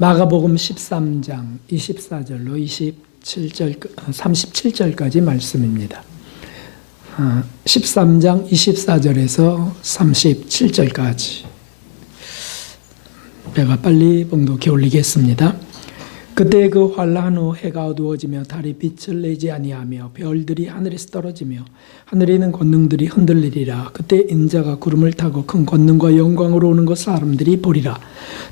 마가복음 13장 24절로 37절까지 말씀입니다. 13장 24절에서 37절까지 배가 빨리 봉독해 올리겠습니다. 그때 그 환란 후 해가 어두워지며 달이 빛을 내지 아니하며 별들이 하늘에서 떨어지며 하늘에 있는 권능들이 흔들리리라. 그때 인자가 구름을 타고 큰 권능과 영광으로 오는 것 사람들이 보리라.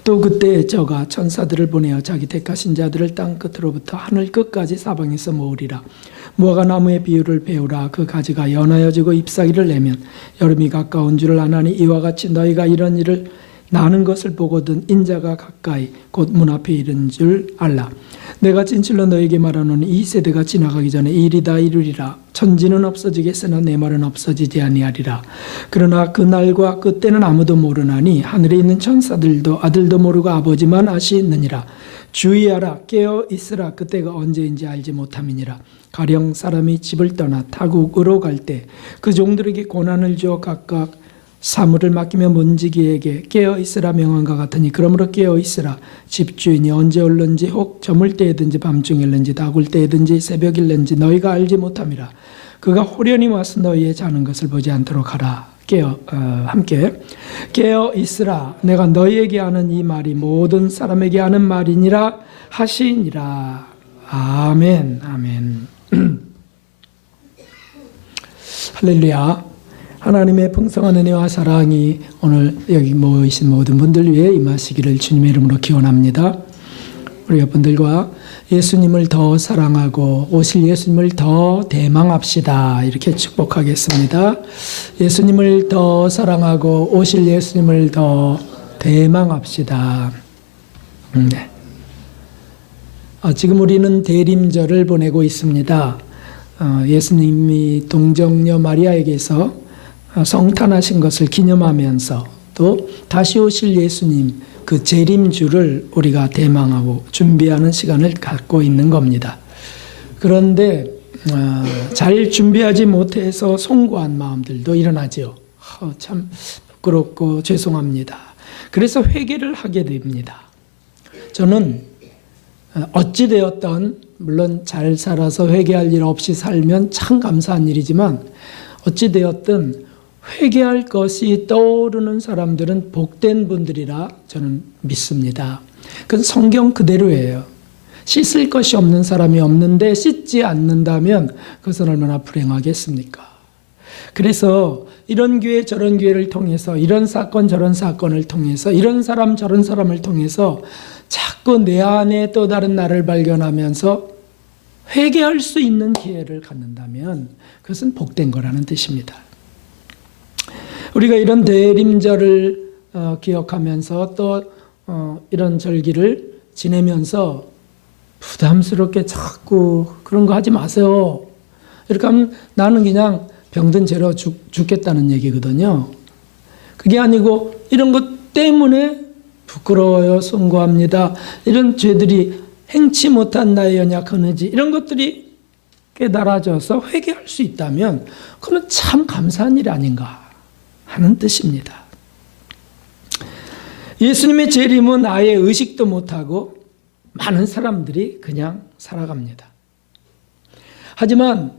또 그때 저가 천사들을 보내어 자기 택하신 자들을 땅 끝으로부터 하늘 끝까지 사방에서 모으리라. 무화과 나무의 비유를 배우라. 그 가지가 연하여지고 잎사귀를 내면 여름이 가까운 줄을 아나니 이와 같이 너희가 이런 일을 나는 것을 보거든 인자가 가까이 곧 문 앞에 이른 줄 알라. 내가 진실로 너에게 말하노니 이 세대가 지나가기 전에 이 일이 다 이루리라. 천지는 없어지겠으나 내 말은 없어지지 아니하리라. 그러나 그 날과 그 때는 아무도 모르나니 하늘에 있는 천사들도 아들도 모르고 아버지만 아시느니라. 주의하라. 깨어 있으라. 그때가 언제인지 알지 못함이니라. 가령 사람이 집을 떠나 타국으로 갈 때 그 종들에게 고난을 주어 각각 사물을 맡기며 문지기에게 깨어 있으라 명한과 같으니 그러므로 깨어 있으라. 집주인이 언제 올는지 혹 저물 때이든지 밤중일는지 다굴 때이든지 새벽일는지 너희가 알지 못함이라. 그가 호련히 와서 너희의 자는 것을 보지 않도록 하라. 함께 깨어 있으라. 내가 너희에게 하는 이 말이 모든 사람에게 하는 말이니라 하시니라. 아멘. 아멘. 할렐루야. 하나님의 풍성한 은혜와 사랑이 오늘 여기 모이신 모든 분들 위해 임하시기를 주님의 이름으로 기원합니다. 우리 여러분들과 예수님을 더 사랑하고 오실 예수님을 더 대망합시다. 이렇게 축복하겠습니다. 예수님을 더 사랑하고 오실 예수님을 더 대망합시다. 네. 지금 우리는 대림절을 보내고 있습니다. 예수님이 동정녀 마리아에게서 성탄하신 것을 기념하면서 또 다시 오실 예수님 그 재림주를 우리가 대망하고 준비하는 시간을 갖고 있는 겁니다. 그런데 잘 준비하지 못해서 송구한 마음들도 일어나죠. 참 부끄럽고 죄송합니다. 그래서 회개를 하게 됩니다. 저는 어찌되었던 물론 잘 살아서 회개할 일 없이 살면 참 감사한 일이지만 어찌되었든 회개할 것이 떠오르는 사람들은 복된 분들이라 저는 믿습니다. 그건 성경 그대로예요. 씻을 것이 없는 사람이 없는데 씻지 않는다면 그것은 얼마나 불행하겠습니까? 그래서 이런 기회 저런 기회를 통해서 이런 사건 저런 사건을 통해서 이런 사람 저런 사람을 통해서 자꾸 내 안에 또 다른 나를 발견하면서 회개할 수 있는 기회를 갖는다면 그것은 복된 거라는 뜻입니다. 우리가 이런 대림절을 기억하면서 또 이런 절기를 지내면서 부담스럽게 자꾸 그런 거 하지 마세요. 이렇게 하면 나는 그냥 병든 죄로 죽겠다는 얘기거든요. 그게 아니고 이런 것 때문에 부끄러워요. 송구합니다. 이런 죄들이 행치 못한 나의 연약한 의지 이런 것들이 깨달아져서 회개할 수 있다면 그건 참 감사한 일 아닌가 하는 뜻입니다. 예수님의 재림은 아예 의식도 못하고 많은 사람들이 그냥 살아갑니다. 하지만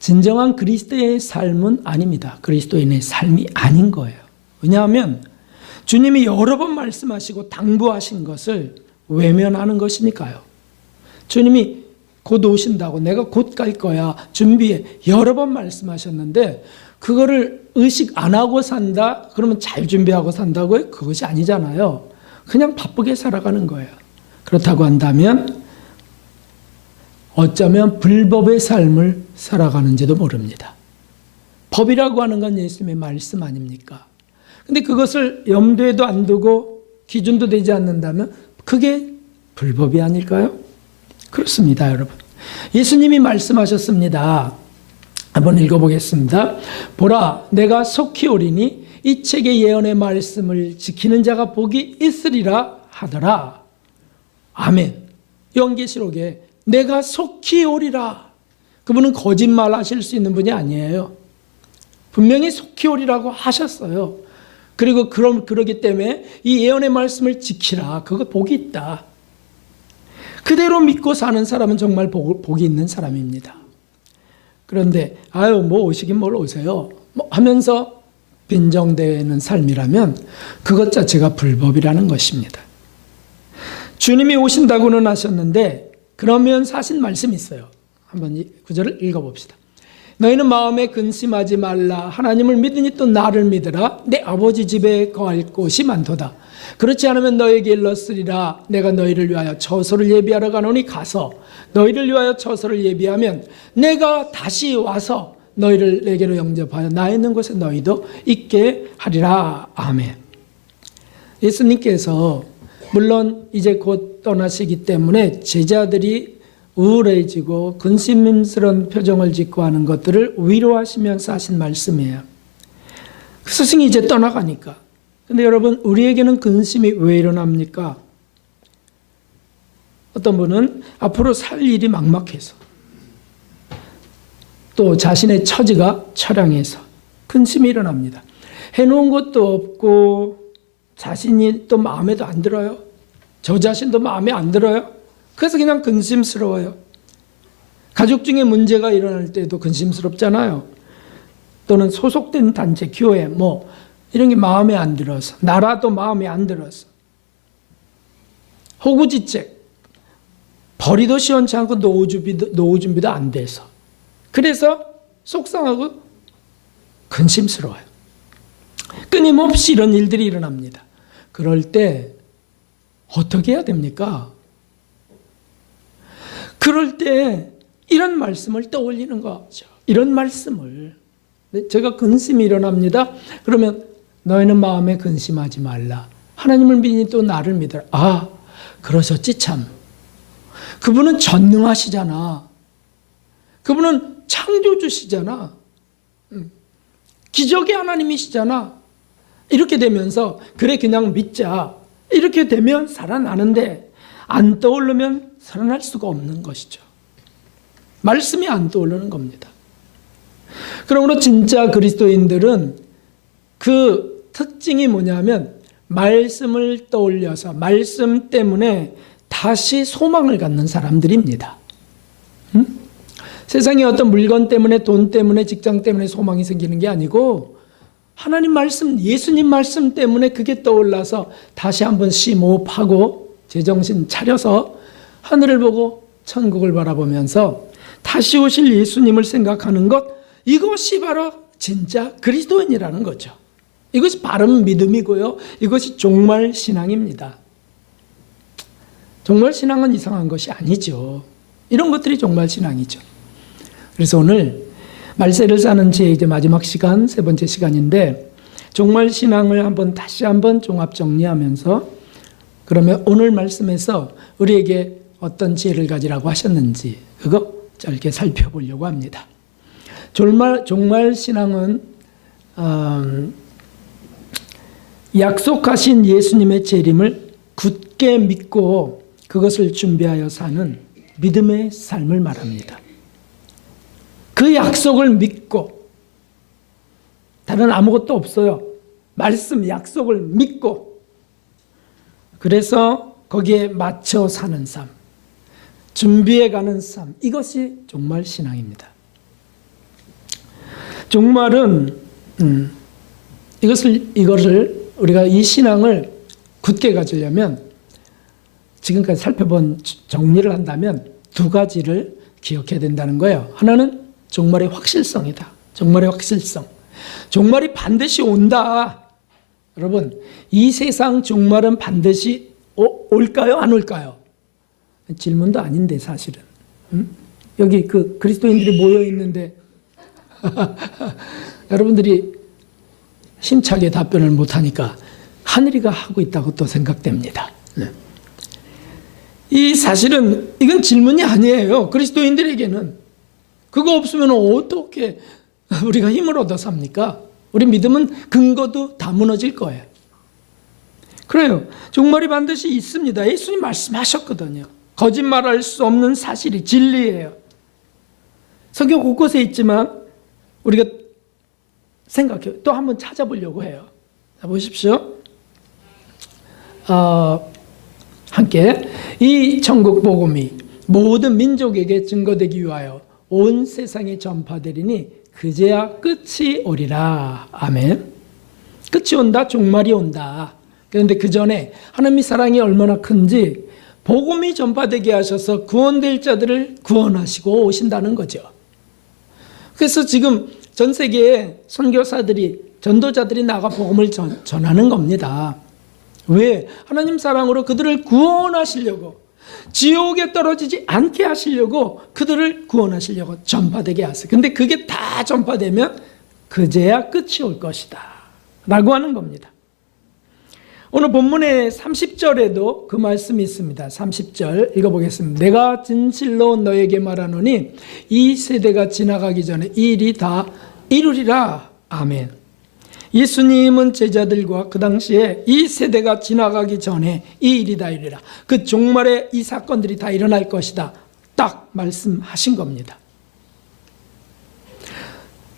진정한 그리스도의 삶은 아닙니다. 그리스도인의 삶이 아닌 거예요. 왜냐하면 주님이 여러 번 말씀하시고 당부하신 것을 외면하는 것이니까요. 주님이 곧 오신다고 내가 곧 갈 거야 준비해 여러 번 말씀하셨는데 그거를 의식 안 하고 산다? 그러면 잘 준비하고 산다고요? 그것이 아니잖아요. 그냥 바쁘게 살아가는 거예요. 그렇다고 한다면 어쩌면 불법의 삶을 살아가는지도 모릅니다. 법이라고 하는 건 예수님의 말씀 아닙니까? 근데 그것을 염두에도 안 두고 기준도 되지 않는다면 그게 불법이 아닐까요? 그렇습니다, 여러분. 예수님이 말씀하셨습니다. 한번 읽어보겠습니다. 보라, 내가 속히 오리니 이 책의 예언의 말씀을 지키는 자가 복이 있으리라 하더라. 아멘. 요한계시록에 내가 속히 오리라. 그분은 거짓말 하실 수 있는 분이 아니에요. 분명히 속히 오리라고 하셨어요. 그리고 그러기 때문에 이 예언의 말씀을 지키라. 그거 복이 있다. 그대로 믿고 사는 사람은 정말 복이 있는 사람입니다. 그런데 뭐 오시긴 뭘 오세요 하면서 빈정대는 삶이라면 그것 자체가 불법이라는 것입니다. 주님이 오신다고는 하셨는데 그러면 사신 말씀이 있어요. 한번 이 구절을 읽어봅시다. 너희는 마음에 근심하지 말라. 하나님을 믿으니 또 나를 믿으라. 내 아버지 집에 거할 곳이 많도다. 그렇지 않으면 너에게 일렀으리라. 내가 너희를 위하여 처소를 예비하러 가노니 가서 너희를 위하여 처소를 예비하면 내가 다시 와서 너희를 내게로 영접하여 나 있는 곳에 너희도 있게 하리라. 아멘. 예수님께서 물론 이제 곧 떠나시기 때문에 제자들이 우울해지고 근심스러운 표정을 짓고 하는 것들을 위로하시면서 하신 말씀이에요. 그 스승이 이제 떠나가니까. 근데 여러분, 우리에게는 근심이 왜 일어납니까? 어떤 분은 앞으로 살 일이 막막해서, 또 자신의 처지가 처량해서 근심이 일어납니다. 해놓은 것도 없고 자신이 또 마음에도 안 들어요. 저 자신도 마음에 안 들어요. 그래서 그냥 근심스러워요. 가족 중에 문제가 일어날 때도 근심스럽잖아요. 또는 소속된 단체, 교회 이런 게 마음에 안 들어서, 나라도 마음에 안 들어서, 호구지책, 벌이도 시원치 않고 노후 준비도 안 돼서, 그래서 속상하고 근심스러워요. 끊임없이 이런 일들이 일어납니다. 그럴 때 어떻게 해야 됩니까? 그럴 때 이런 말씀을 떠올리는 거죠. 이런 말씀을. 제가 근심이 일어납니다. 그러면 너희는 마음에 근심하지 말라. 하나님을 믿으니 또 나를 믿어라. 그러셨지 참. 그분은 전능하시잖아. 그분은 창조주시잖아. 기적의 하나님이시잖아. 이렇게 되면서 그래 그냥 믿자. 이렇게 되면 살아나는데 안 떠오르면 살아날 수가 없는 것이죠. 말씀이 안 떠오르는 겁니다. 그러므로 진짜 그리스도인들은 그 특징이 뭐냐면 말씀을 떠올려서 말씀 때문에 다시 소망을 갖는 사람들입니다. 세상에 어떤 물건 때문에, 돈 때문에, 직장 때문에 소망이 생기는 게 아니고 하나님 말씀, 예수님 말씀 때문에 그게 떠올라서 다시 한번 심호흡하고 제정신 차려서 하늘을 보고 천국을 바라보면서 다시 오실 예수님을 생각하는 것, 이것이 바로 진짜 그리스도인이라는 거죠. 이것이 바른 믿음이고요. 이것이 종말 신앙입니다. 종말 신앙은 이상한 것이 아니죠. 이런 것들이 종말 신앙이죠. 그래서 오늘 말세를 사는 제 이제 마지막 시간, 세 번째 시간인데 종말 신앙을 다시 한번 종합 정리하면서 그러면 오늘 말씀에서 우리에게 어떤 지혜를 가지라고 하셨는지 그거 짧게 살펴보려고 합니다. 종말 신앙은 약속하신 예수님의 재림을 굳게 믿고 그것을 준비하여 사는 믿음의 삶을 말합니다. 그 약속을 믿고 다른 아무것도 없어요. 말씀 약속을 믿고 그래서 거기에 맞춰 사는 삶, 준비해 가는 삶, 이것이 종말 신앙입니다. 종말은 이것을 우리가 이 신앙을 굳게 가지려면 지금까지 살펴본 정리를 한다면 두 가지를 기억해야 된다는 거예요. 하나는 종말의 확실성이다. 종말의 확실성. 종말이 반드시 온다. 여러분, 이 세상 종말은 반드시 올까요? 안 올까요? 질문도 아닌데 사실은. 여기 그 그리스도인들이 모여 있는데 여러분들이 힘차게 답변을 못하니까 하늘이가 하고 있다고 또 생각됩니다. 이 사실은 이건 질문이 아니에요. 그리스도인들에게는. 그거 없으면 어떻게 우리가 힘을 얻어 삽니까? 우리 믿음은 근거도 다 무너질 거예요. 그래요. 종말이 반드시 있습니다. 예수님 말씀하셨거든요. 거짓말할 수 없는 사실이 진리예요. 성경 곳곳에 있지만 우리가 생각해요. 또 한번 찾아보려고 해요. 자, 보십시오. 함께 이 천국 복음이 모든 민족에게 증거되기 위하여 온 세상에 전파되리니 그제야 끝이 오리라. 아멘. 끝이 온다, 종말이 온다. 그런데 그 전에 하나님의 사랑이 얼마나 큰지 복음이 전파되게 하셔서 구원될 자들을 구원하시고 오신다는 거죠. 그래서 지금 전 세계에 선교사들이, 전도자들이 나가 복음을 전하는 겁니다. 왜? 하나님 사랑으로 그들을 구원하시려고, 지옥에 떨어지지 않게 하시려고, 그들을 구원하시려고 전파되게 하세요. 근데 그게 다 전파되면 그제야 끝이 올 것이다 라고 하는 겁니다. 오늘 본문의 30절에도 그 말씀이 있습니다. 30절 읽어보겠습니다. 내가 진실로 너에게 말하노니 이 세대가 지나가기 전에 이 일이 다 이루리라. 아멘. 예수님은 제자들과 그 당시에 이 세대가 지나가기 전에 이 일이 다 이루리라. 그 종말에 이 사건들이 다 일어날 것이다. 딱 말씀하신 겁니다.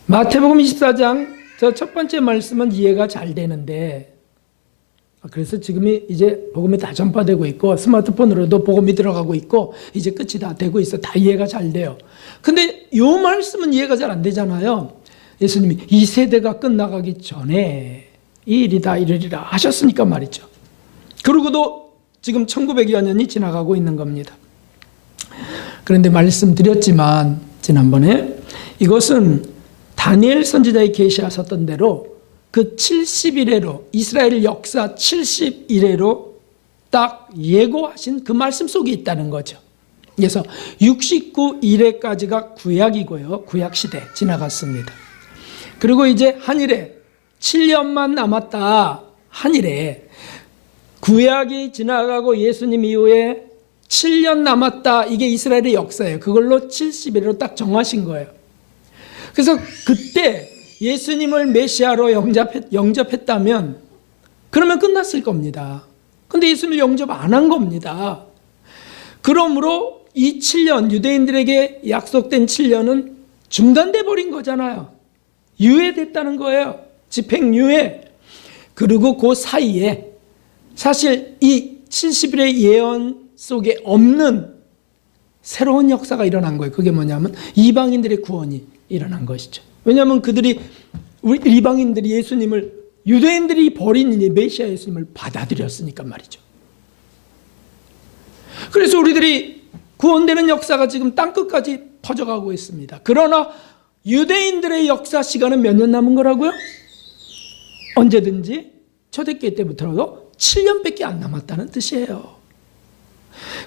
마태복음 24장 저 첫 번째 말씀은 이해가 잘 되는데, 그래서 지금이 이제 복음이 다 전파되고 있고 스마트폰으로도 복음이 들어가고 있고 이제 끝이 다 되고 있어. 다 이해가 잘 돼요. 근데 이 말씀은 이해가 잘 안 되잖아요. 예수님이 이 세대가 끝나가기 전에 이 일이 다 이르리라 하셨으니까 말이죠. 그러고도 지금 1900여 년이 지나가고 있는 겁니다. 그런데 말씀드렸지만 지난번에 이것은 다니엘 선지자의 계시하셨던 대로 그 70일에로, 이스라엘 역사 70일에로 딱 예고하신 그 말씀 속에 있다는 거죠. 그래서 69일에까지가 구약이고요. 구약시대 지나갔습니다. 그리고 이제 한일에 7년만 남았다. 한일에 구약이 지나가고 예수님 이후에 7년 남았다. 이게 이스라엘의 역사예요. 그걸로 70일로 딱 정하신 거예요. 그래서 그때 예수님을 메시아로 영접했다면 그러면 끝났을 겁니다. 근데 예수님을 영접 안 한 겁니다. 그러므로 이 7년, 유대인들에게 약속된 7년은 중단돼 버린 거잖아요. 유예됐다는 거예요. 집행유예. 그리고 그 사이에 사실 이 70일의 예언 속에 없는 새로운 역사가 일어난 거예요. 그게 뭐냐면 이방인들의 구원이 일어난 것이죠. 왜냐하면 그들이, 우리 이방인들이 예수님을, 유대인들이 버린 이 메시아 예수님을 받아들였으니까 말이죠. 그래서 우리들이 구원되는 역사가 지금 땅끝까지 퍼져가고 있습니다. 그러나 유대인들의 역사 시간은 몇 년 남은 거라고요? 언제든지 초대교회 때부터라도 7년밖에 안 남았다는 뜻이에요.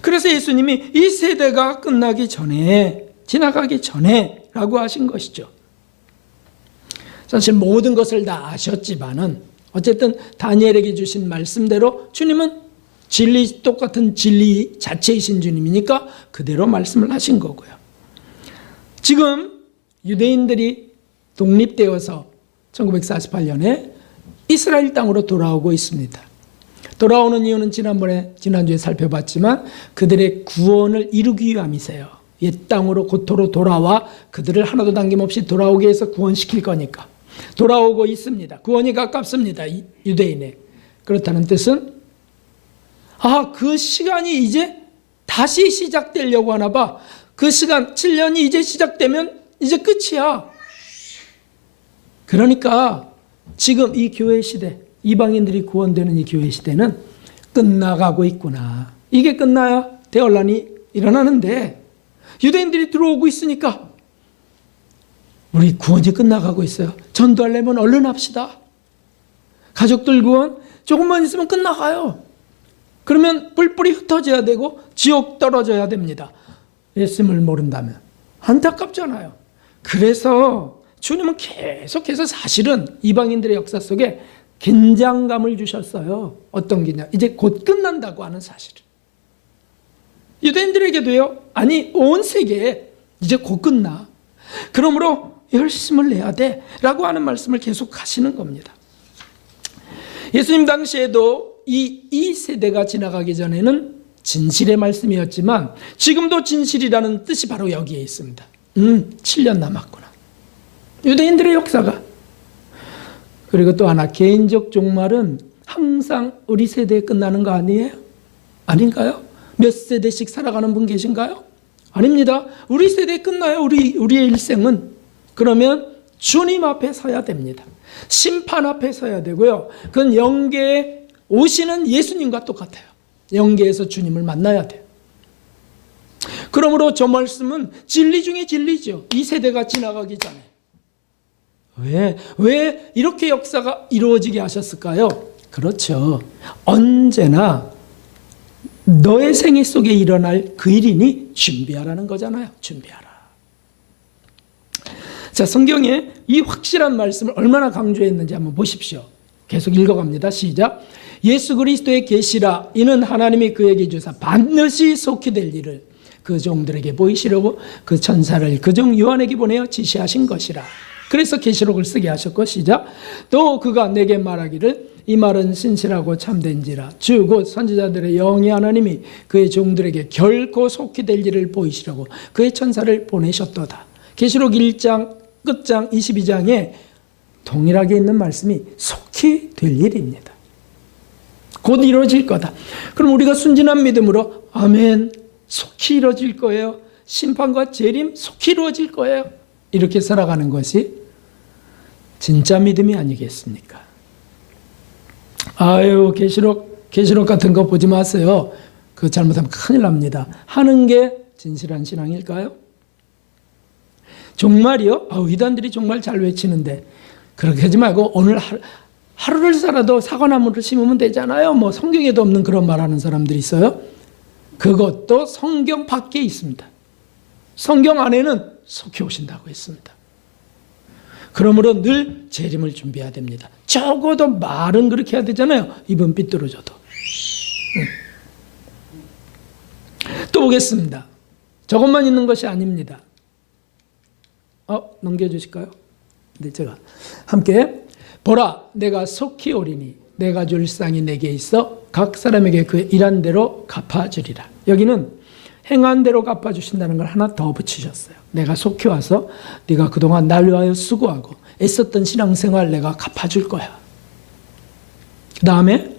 그래서 예수님이 이 세대가 끝나기 전에, 지나가기 전에 라고 하신 것이죠. 사실 모든 것을 다 아셨지만은 어쨌든 다니엘에게 주신 말씀대로 주님은 똑같은 진리 자체이신 주님이니까 그대로 말씀을 하신 거고요. 지금 유대인들이 독립되어서 1948년에 이스라엘 땅으로 돌아오고 있습니다. 돌아오는 이유는 지난주에 살펴봤지만 그들의 구원을 이루기 위함이세요. 옛 땅으로 고토로 돌아와 그들을 하나도 남김없이 돌아오게 해서 구원시킬 거니까 돌아오고 있습니다. 구원이 가깝습니다. 유대인의. 그렇다는 뜻은 그 시간이 이제 다시 시작되려고 하나 봐. 그 시간 7년이 이제 시작되면 이제 끝이야. 그러니까 지금 이 교회 시대, 이방인들이 구원되는 이 교회 시대는 끝나가고 있구나. 이게 끝나야 대혼란이 일어나는데 유대인들이 들어오고 있으니까 우리 구원이 끝나가고 있어요. 전도하려면 얼른 합시다. 가족들 구원 조금만 있으면 끝나가요. 그러면 뿔뿔이 흩어져야 되고 지옥 떨어져야 됩니다. 예수님을 모른다면. 안타깝잖아요. 그래서 주님은 계속해서 사실은 이방인들의 역사 속에 긴장감을 주셨어요. 어떤 긴장? 이제 곧 끝난다고 하는 사실을. 유대인들에게도요. 아니 온 세계에 이제 곧 끝나. 그러므로 열심을 내야 돼 라고 하는 말씀을 계속 하시는 겁니다. 예수님 당시에도 이 세대가 지나가기 전에는 진실의 말씀이었지만 지금도 진실이라는 뜻이 바로 여기에 있습니다. 7년 남았구나. 유대인들의 역사가. 그리고 또 하나, 개인적 종말은 항상 우리 세대에 끝나는 거 아니에요? 아닌가요? 몇 세대씩 살아가는 분 계신가요? 아닙니다. 우리 세대에 끝나요. 우리의 일생은. 그러면 주님 앞에 서야 됩니다. 심판 앞에 서야 되고요. 그건 영계에 오시는 예수님과 똑같아요. 영계에서 주님을 만나야 돼요. 그러므로 저 말씀은 진리 중에 진리죠. 이 세대가 지나가기 전에. 왜 이렇게 역사가 이루어지게 하셨을까요? 그렇죠. 언제나 너의 생애 속에 일어날 그 일이니 준비하라는 거잖아요. 준비하라. 자, 성경에 이 확실한 말씀을 얼마나 강조했는지 한번 보십시오. 계속 읽어갑니다. 시작. 예수 그리스도의 계시라. 이는 하나님이 그에게 주사 반드시 속히 될 일을 그 종들에게 보이시려고 그 천사를 그 종 요한에게 보내어 지시하신 것이라. 그래서 계시록을 쓰게 하셨고, 시작. 또 그가 내게 말하기를 이 말은 신실하고 참된지라. 주 곧 선지자들의 영이 하나님이 그의 종들에게 결코 속히 될 일을 보이시려고 그의 천사를 보내셨도다. 계시록 1장 끝장 22장에 동일하게 있는 말씀이 속히 될 일입니다. 곧 이루어질 거다. 그럼 우리가 순진한 믿음으로 아멘, 속히 이루어질 거예요. 심판과 재림 속히 이루어질 거예요. 이렇게 살아가는 것이 진짜 믿음이 아니겠습니까? 아유, 계시록 같은 거 보지 마세요. 그거 잘못하면 큰일 납니다. 하는 게 진실한 신앙일까요? 정말이요? 이단들이 정말 잘 외치는데 그렇게 하지 말고 오늘 하루를 살아도 사과나무를 심으면 되잖아요. 뭐 성경에도 없는 그런 말하는 사람들이 있어요. 그것도 성경 밖에 있습니다. 성경 안에는 속히 오신다고 했습니다. 그러므로 늘 재림을 준비해야 됩니다. 적어도 말은 그렇게 해야 되잖아요. 입은 삐뚤어져도. 또 보겠습니다. 저것만 있는 것이 아닙니다. 넘겨주실까요? 네, 제가 함께. 보라, 내가 속히 오리니 내가 줄 상이 내게 있어 각 사람에게 그 일한 대로 갚아주리라. 여기는 행한 대로 갚아주신다는 걸 하나 더 붙이셨어요. 내가 속히 와서 네가 그동안 날 위하여 수고하고 애썼던 신앙생활 내가 갚아줄 거야. 그 다음에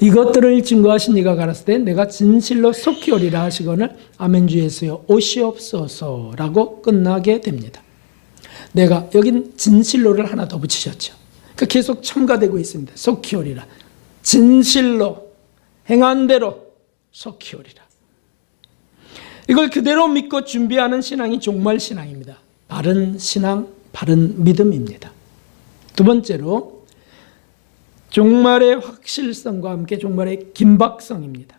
이것들을 증거하신 이가 가라사대 때 내가 진실로 속히 오리라 하시거늘 아멘 주 예수여 오시옵소서라고 끝나게 됩니다. 내가 여긴 진실로를 하나 더 붙이셨죠. 그러니까 계속 첨가되고 있습니다. 속히 오리라. 진실로 행한 대로 속히 오리라. 이걸 그대로 믿고 준비하는 신앙이 종말 신앙입니다. 바른 신앙, 바른 믿음입니다. 두 번째로 종말의 확실성과 함께 종말의 긴박성입니다.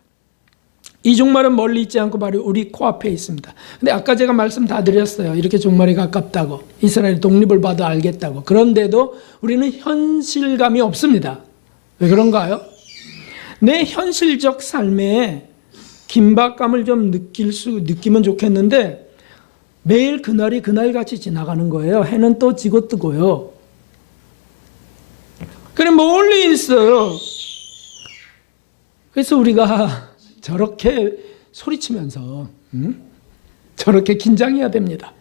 이 종말은 멀리 있지 않고 바로 우리 코앞에 있습니다. 근데 아까 제가 말씀 다 드렸어요. 이렇게 종말이 가깝다고. 이스라엘이 독립을 받아 알겠다고. 그런데도 우리는 현실감이 없습니다. 왜 그런가요? 내 현실적 삶에 긴박감을 좀 느끼면 좋겠는데 매일 그날이 그날같이 지나가는 거예요. 해는 또 지고 뜨고요. 그래 멀리 있어요. 그래서 우리가 저렇게 소리치면서 저렇게 긴장해야 됩니다.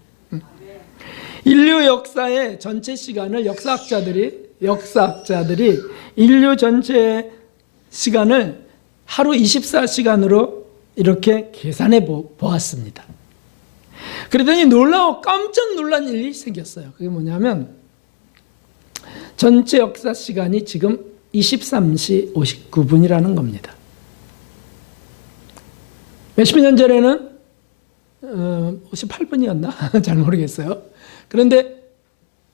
인류 역사의 전체 시간을 역사학자들이 인류 전체 시간을 하루 24시간으로 이렇게 계산해 보았습니다. 그러더니 깜짝 놀란 일이 생겼어요. 그게 뭐냐면 전체 역사 시간이 지금 23시 59분이라는 겁니다. 몇십 년 전에는 58분이었나? 잘 모르겠어요. 그런데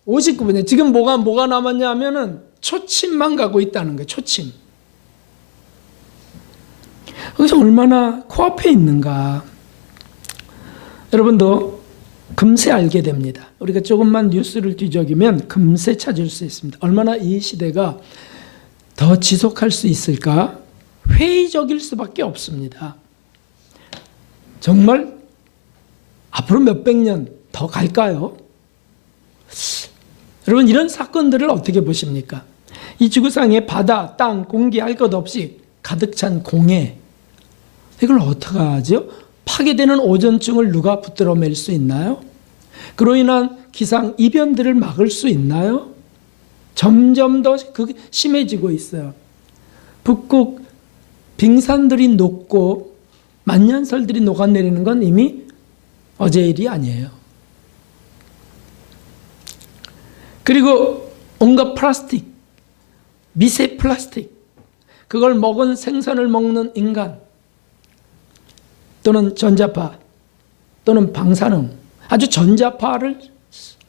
59분이에요. 지금 뭐가 남았냐 하면은 초침만 가고 있다는 거예요. 초침. 그래서 얼마나 코앞에 있는가. 여러분도 금세 알게 됩니다. 우리가 조금만 뉴스를 뒤적이면 금세 찾을 수 있습니다. 얼마나 이 시대가 더 지속할 수 있을까? 회의적일 수밖에 없습니다. 정말 앞으로 몇백 년 더 갈까요? 여러분 이런 사건들을 어떻게 보십니까? 이 지구상에 바다, 땅, 공기 할 것 없이 가득 찬 공해. 이걸 어떻게 하죠? 파괴되는 오존층을 누가 붙들어맬 수 있나요? 그로 인한 기상 이변들을 막을 수 있나요? 점점 더 그게 심해지고 있어요. 북극 빙산들이 녹고 만년설들이 녹아내리는 건 이미 어제 일이 아니에요. 그리고 온갖 플라스틱, 미세 플라스틱, 그걸 먹은 생선을 먹는 인간 또는 전자파 또는 방사능, 아주 전자파를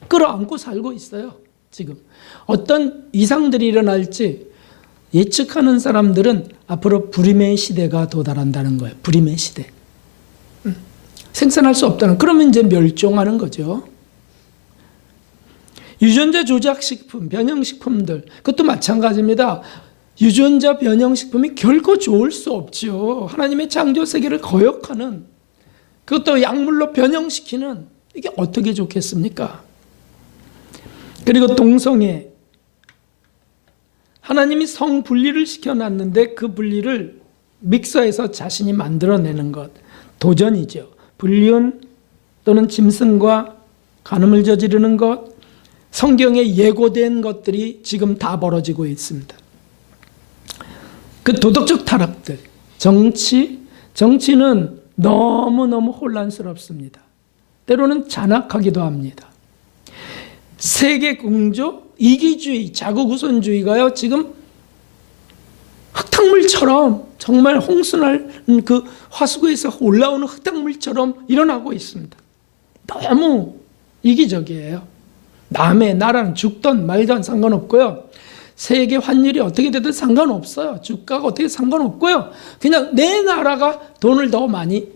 끌어안고 살고 있어요. 지금 어떤 이상들이 일어날지 예측하는 사람들은 앞으로 불임의 시대가 도달한다는 거예요. 불임의 시대. 생산할 수 없다는, 그러면 이제 멸종하는 거죠. 유전자 조작식품, 변형식품들, 그것도 마찬가지입니다. 유전자 변형식품이 결코 좋을 수 없죠. 하나님의 창조 세계를 거역하는, 그것도 약물로 변형시키는, 이게 어떻게 좋겠습니까? 그리고 동성애, 하나님이 성 분리를 시켜놨는데 그 분리를 믹서해서 자신이 만들어내는 것, 도전이죠. 불륜 또는 짐승과 간음을 저지르는 것, 성경에 예고된 것들이 지금 다 벌어지고 있습니다. 그 도덕적 타락들, 정치는 너무너무 혼란스럽습니다. 때로는 잔악하기도 합니다. 세계 공조, 이기주의, 자국우선주의가요, 지금 흙탕물처럼, 정말 홍수날 그 화수구에서 올라오는 흙탕물처럼 일어나고 있습니다. 너무 이기적이에요. 남의 나라는 죽든 말든 상관없고요. 세계 환율이 어떻게 되든 상관없어요. 주가가 어떻게 상관없고요. 그냥 내 나라가 돈을 더 많이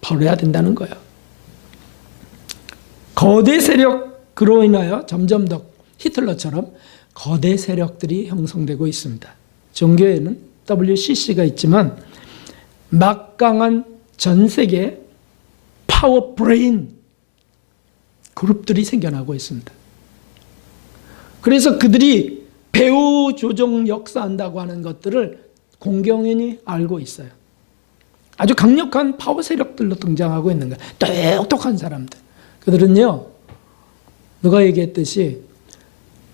벌어야 된다는 거예요. 거대 세력으로 인하여 점점 더 히틀러처럼 거대 세력들이 형성되고 있습니다. 종교에는 WCC가 있지만 막강한 전 세계 파워 브레인 그룹들이 생겨나고 있습니다. 그래서 그들이 배후 조정 역사한다고 하는 것들을 공경연히 알고 있어요. 아주 강력한 파워 세력들로 등장하고 있는 거예요. 똑똑한 사람들. 그들은요, 누가 얘기했듯이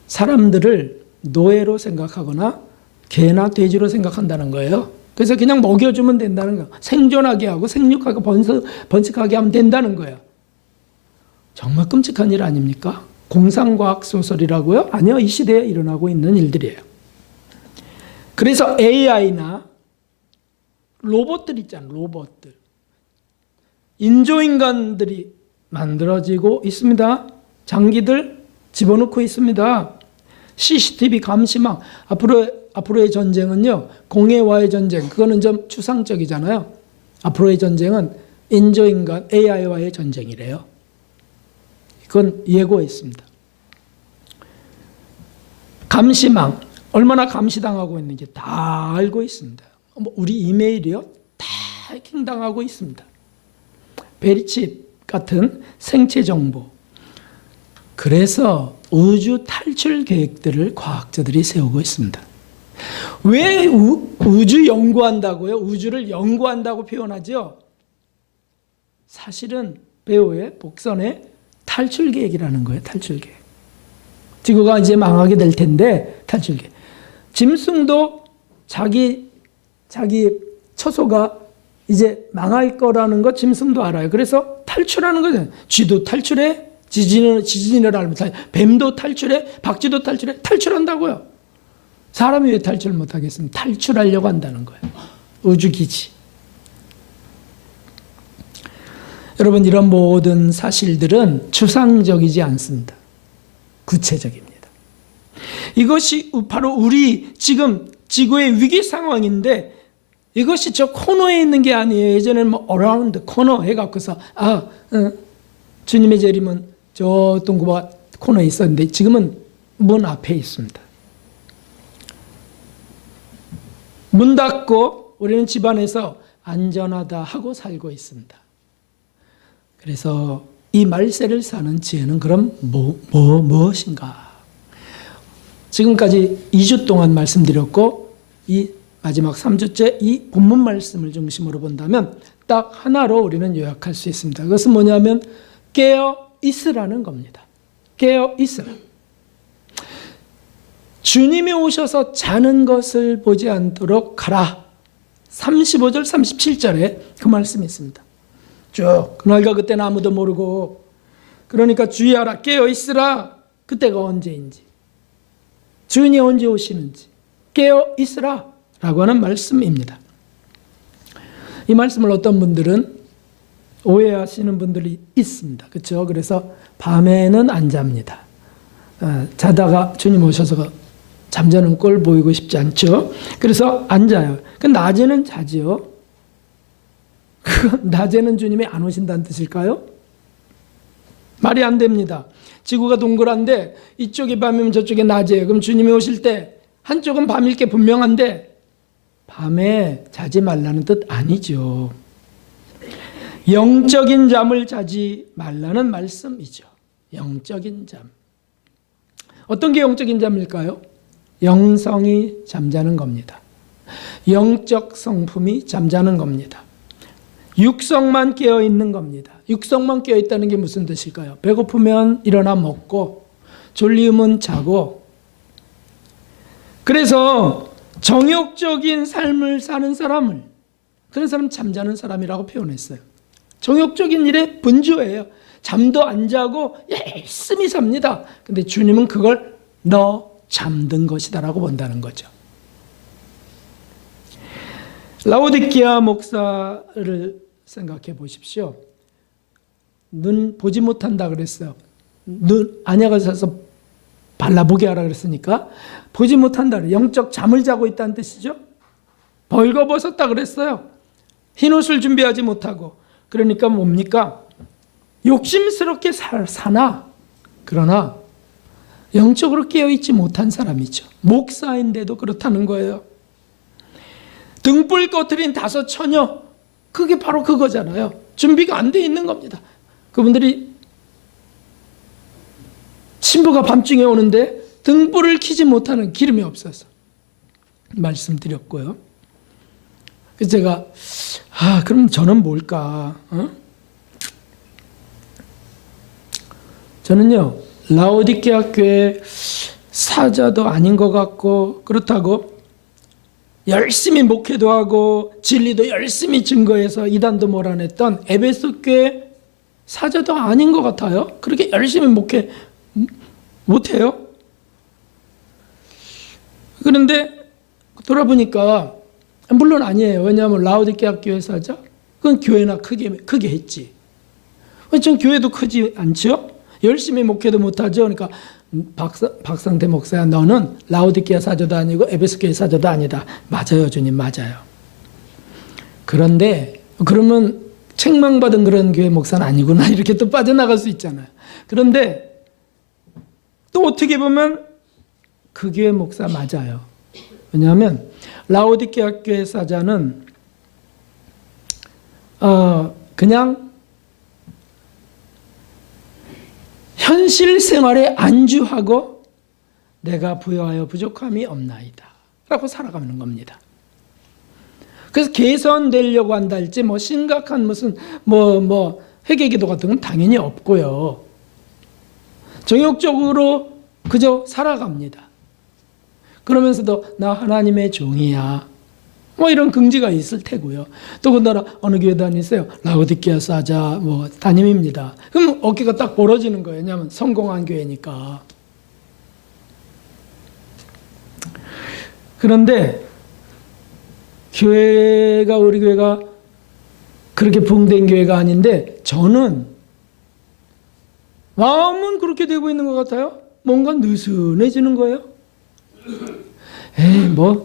사람들을 노예로 생각하거나 개나 돼지로 생각한다는 거예요. 그래서 그냥 먹여주면 된다는 거예요. 생존하게 하고 생육하고 번식하게 하면 된다는 거예요. 정말 끔찍한 일 아닙니까? 공상과학 소설이라고요? 아니요, 이 시대에 일어나고 있는 일들이에요. 그래서 AI나 로봇들 있잖아요. 로봇들. 인조인간들이 만들어지고 있습니다. 장기들 집어넣고 있습니다. CCTV 감시망. 앞으로의 전쟁은요, 공해와의 전쟁. 그거는 좀 추상적이잖아요. 앞으로의 전쟁은 인조인간 AI와의 전쟁이래요. 그건 예고했습니다. 감시망, 얼마나 감시당하고 있는지 다 알고 있습니다. 우리 이메일이요, 다 해킹당하고 있습니다. 베리칩 같은 생체 정보. 그래서 우주 탈출 계획들을 과학자들이 세우고 있습니다. 왜 우주 연구한다고요? 우주를 연구한다고 표현하죠? 사실은 배우의 복선의 탈출 계획이라는 거예요. 탈출 계획. 지구가 이제 망하게 될 텐데 탈출 계획. 짐승도 자기 처소가 이제 망할 거라는 거 짐승도 알아요. 그래서 탈출하는 거죠. 쥐도 탈출해, 지진을 알면 뱀도 탈출해, 박쥐도 탈출해, 탈출한다고요. 사람이 왜 탈출 못하겠습니까? 탈출하려고 한다는 거예요. 우주기지. 여러분, 이런 모든 사실들은 추상적이지 않습니다. 구체적입니다. 이것이 바로 우리 지금 지구의 위기 상황인데 이것이 저 코너에 있는 게 아니에요. 예전에는 뭐 around 코너 해갖고서 주님의 재림은 저 동구바 코너에 있었는데 지금은 문 앞에 있습니다. 문 닫고 우리는 집안에서 안전하다 하고 살고 있습니다. 그래서 이 말세를 사는 지혜는 그럼 무엇인가? 지금까지 2주 동안 말씀드렸고 이 마지막 3주째 이 본문 말씀을 중심으로 본다면 딱 하나로 우리는 요약할 수 있습니다. 그것은 뭐냐면 깨어 있으라는 겁니다. 깨어 있으라. 주님이 오셔서 자는 것을 보지 않도록 가라. 35절, 37절에 그 말씀이 있습니다. 쭉 그날과 그때는 아무도 모르고, 그러니까 주의하라, 깨어 있으라. 그때가 언제인지, 주인이 언제 오시는지 깨어 있으라 라고 하는 말씀입니다. 이 말씀을 어떤 분들은 오해하시는 분들이 있습니다. 그렇죠? 그래서 밤에는 안 잡니다. 자다가 주님 오셔서 잠자는 꼴 보이고 싶지 않죠? 그래서 안 자요. 낮에는 자지요. 낮에는 주님이 안 오신다는 뜻일까요? 말이 안 됩니다. 지구가 동그란데 이쪽이 밤이면 저쪽이 낮이에요. 그럼 주님이 오실 때 한쪽은 밤일 게 분명한데 밤에 자지 말라는 뜻 아니죠. 영적인 잠을 자지 말라는 말씀이죠. 영적인 잠. 어떤 게 영적인 잠일까요? 영성이 잠자는 겁니다. 영적 성품이 잠자는 겁니다. 육성만 깨어있는 겁니다. 육성만 깨어있다는 게 무슨 뜻일까요? 배고프면 일어나 먹고, 졸리면 자고. 그래서 정욕적인 삶을 사는 사람을, 그런 사람 잠자는 사람이라고 표현했어요. 정욕적인 일에 분주해요. 잠도 안 자고 열심히 삽니다. 근데 주님은 그걸 너 잠든 것이다라고 본다는 거죠. 라오디게아 목사를 생각해 보십시오. 눈 보지 못한다 그랬어요. 눈 안약을 사서 발라보게 하라 그랬으니까 보지 못한다. 영적 잠을 자고 있다는 뜻이죠. 벌거벗었다 그랬어요. 흰옷을 준비하지 못하고. 그러니까 뭡니까? 욕심스럽게 사나. 그러나 영적으로 깨어있지 못한 사람이죠. 목사인데도 그렇다는 거예요. 등불 꺼트린 5 처녀, 그게 바로 그거잖아요. 준비가 안 돼 있는 겁니다. 그분들이 신부가 밤중에 오는데 등불을 켜지 못하는, 기름이 없어서 말씀드렸고요. 그래서 제가 그럼 저는 뭘까? 저는요, 라오디게아 교회 사자도 아닌 것 같고, 그렇다고 열심히 목회도 하고 진리도 열심히 증거해서 이단도 몰아냈던 에베소 교회 사자도 아닌 것 같아요. 그렇게 열심히 목회 못해요. 그런데 돌아보니까 물론 아니에요. 왜냐하면 라오디게아 교회 사자, 그건 교회나 크게 했지. 전 교회도 크지 않죠. 열심히 목회도 못하죠. 그러니까 박상태 목사야, 너는 라오디게아 사자도 아니고 에베소 교회 사자도 아니다. 맞아요, 주님, 맞아요. 그런데 그러면 책망받은 그런 교회 목사는 아니구나, 이렇게 또 빠져나갈 수 있잖아요. 그런데 또 어떻게 보면 그 교회 목사 맞아요. 왜냐하면 라오디게아 교회 사자는 그냥 현실 생활에 안주하고 내가 부여하여 부족함이 없나이다 라고 살아가는 겁니다. 그래서 개선되려고 한다 할지 심각한 무슨 회개기도 같은 건 당연히 없고요. 정욕적으로 그저 살아갑니다. 그러면서도 나 하나님의 종이야, 이런 긍지가 있을 테고요. 더군다나 어느 교회 다니세요? 라오디게아 사자 담임입니다. 그럼 어깨가 딱 벌어지는 거예요. 왜냐하면 성공한 교회니까. 그런데 우리 교회가 그렇게 부흥된 교회가 아닌데, 저는 마음은 그렇게 되고 있는 것 같아요. 뭔가 느슨해지는 거예요.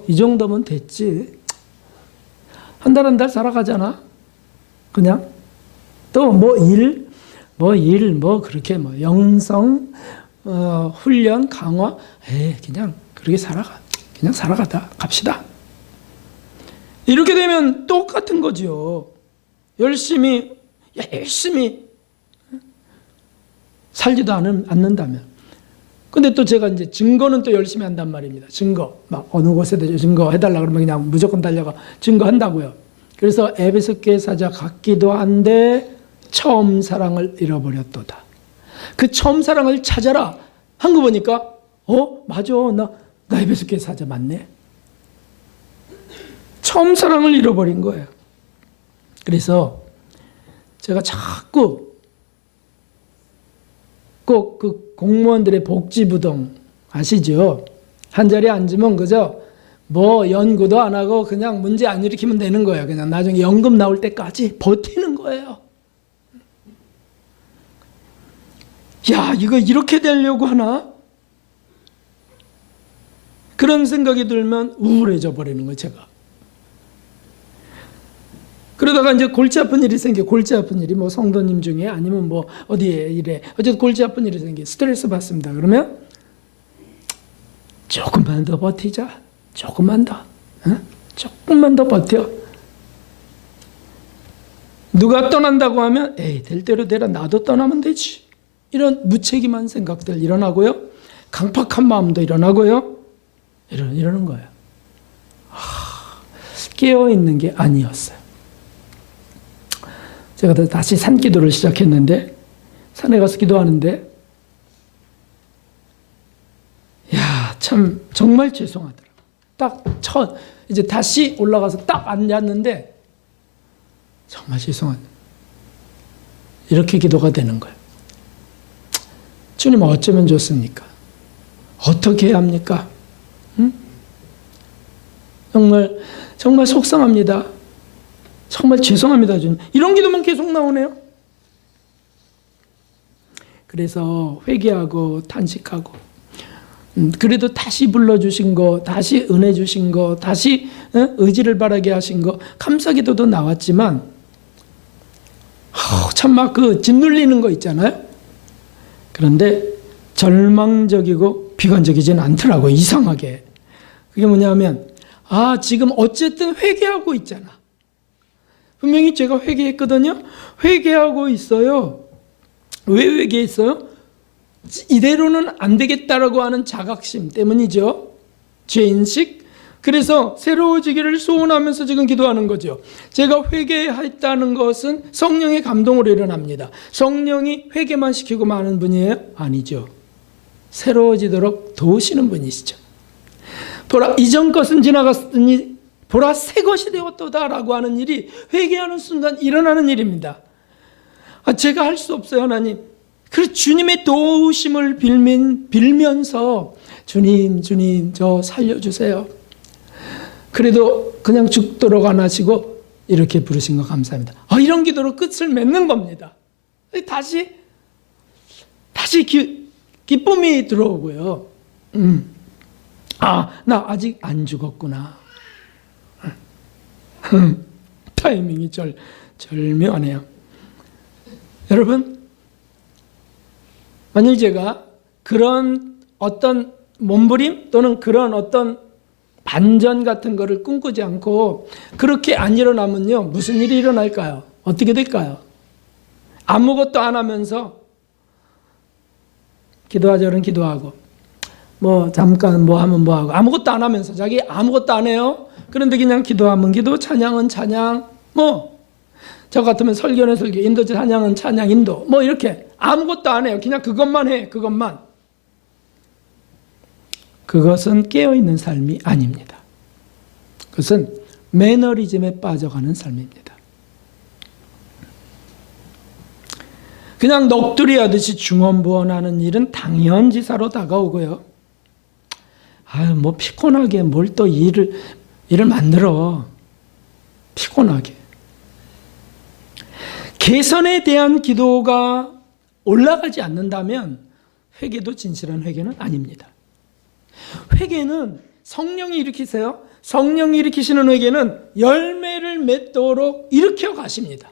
이 정도면 됐지. 한 달 살아가잖아. 그냥 또 그렇게 영성 훈련 강화, 그냥 그렇게 그냥 살아가다 갑시다. 이렇게 되면 똑같은 거죠. 열심히 살지도 않는다면. 근데 또 제가 이제 증거는 또 열심히 한단 말입니다. 증거. 어느 곳에도 증거 해달라 그러면 그냥 무조건 달려가 증거한다고요. 그래서 에베소 교회 사자 같기도 한데 처음 사랑을 잃어버렸도다. 그 처음 사랑을 찾아라 한 거 보니까 맞아, 나 나 에베소 교회 사자 맞네. 처음 사랑을 잃어버린 거예요. 그래서 제가 자꾸 꼭 그 공무원들의 복지부동 아시죠? 한 자리에 앉으면 그저 뭐 연구도 안 하고 그냥 문제 안 일으키면 되는 거예요. 그냥 나중에 연금 나올 때까지 버티는 거예요. 야, 이거 이렇게 되려고 하나? 그런 생각이 들면 우울해져 버리는 거예요, 제가. 그러다가 이제 골치 아픈 일이 생겨. 골치 아픈 일이 뭐 성도님 중에 아니면 뭐 어디에 이래. 어쨌든 골치 아픈 일이 생겨. 스트레스 받습니다. 그러면 조금만 더 버티자. 조금만 더. 어? 조금만 더 버텨. 누가 떠난다고 하면 에이, 될 대로 되라. 나도 떠나면 되지. 이런 무책임한 생각들 일어나고요. 강팍한 마음도 일어나고요. 이러는 거예요. 깨어있는 게 아니었어요. 제가 다시 산기도를 시작했는데 산에 가서 기도하는데 야, 참 정말 죄송하더라고요. 딱 이제 다시 올라가서 딱 앉았는데 정말 죄송하다. 이렇게 기도가 되는 거예요. 주님 어쩌면 좋습니까? 어떻게 해야 합니까? 응? 정말 속상합니다. 정말 죄송합니다, 주님. 이런 기도만 계속 나오네요. 그래서 회개하고 탄식하고 그래도 다시 불러주신 거, 다시 은혜 주신 거, 다시 의지를 바라게 하신 거 감사기도도 나왔지만 참 막 그 짓눌리는 거 있잖아요. 그런데 절망적이고 비관적이지는 않더라고요. 이상하게. 그게 뭐냐면 지금 어쨌든 회개하고 있잖아. 분명히 제가 회개했거든요. 회개하고 있어요. 왜 회개했어요? 이대로는 안 되겠다라고 하는 자각심 때문이죠. 죄인식. 그래서 새로워지기를 소원하면서 지금 기도하는 거죠. 제가 회개했다는 것은 성령의 감동으로 일어납니다. 성령이 회개만 시키고 마는 분이에요? 아니죠. 새로워지도록 도우시는 분이시죠. 보라, 이전 것은 지나갔으니 보라, 새 것이 되었도다라고 하는 일이 회개하는 순간 일어나는 일입니다. 제가 할 수 없어요, 하나님. 그래서 주님의 도우심을 빌면서 주님 저 살려주세요. 그래도 그냥 죽도록 안 하시고 이렇게 부르신 거 감사합니다. 이런 기도로 끝을 맺는 겁니다. 다시 기쁨이 들어오고요. 나 아직 안 죽었구나. 타이밍이 절묘하네요. 여러분, 만일 제가 그런 어떤 몸부림 또는 그런 어떤 반전 같은 거를 꿈꾸지 않고 그렇게 안 일어나면요, 무슨 일이 일어날까요? 어떻게 될까요? 아무것도 안 하면서 기도하자는 기도하고 뭐 잠깐 뭐 하면 뭐 하고 아무것도 안 하면서 자기 아무것도 안 해요. 그런데 그냥 기도하면 기도, 찬양은 찬양, 뭐 저 같으면 설교는 설교, 인도 찬양은 찬양, 인도 뭐 이렇게 아무것도 안 해요. 그냥 그것만 해. 그것만. 그것은 깨어있는 삶이 아닙니다. 그것은 매너리즘에 빠져가는 삶입니다. 그냥 넋두리 하듯이 중언부언하는 일은 당연지사로 다가오고요. 뭐 피곤하게 뭘 또 일을 만들어. 피곤하게. 개선에 대한 기도가 올라가지 않는다면 회개도 진실한 회개는 아닙니다. 회개는 성령이 일으키세요. 성령이 일으키시는 회개는 열매를 맺도록 일으켜 가십니다.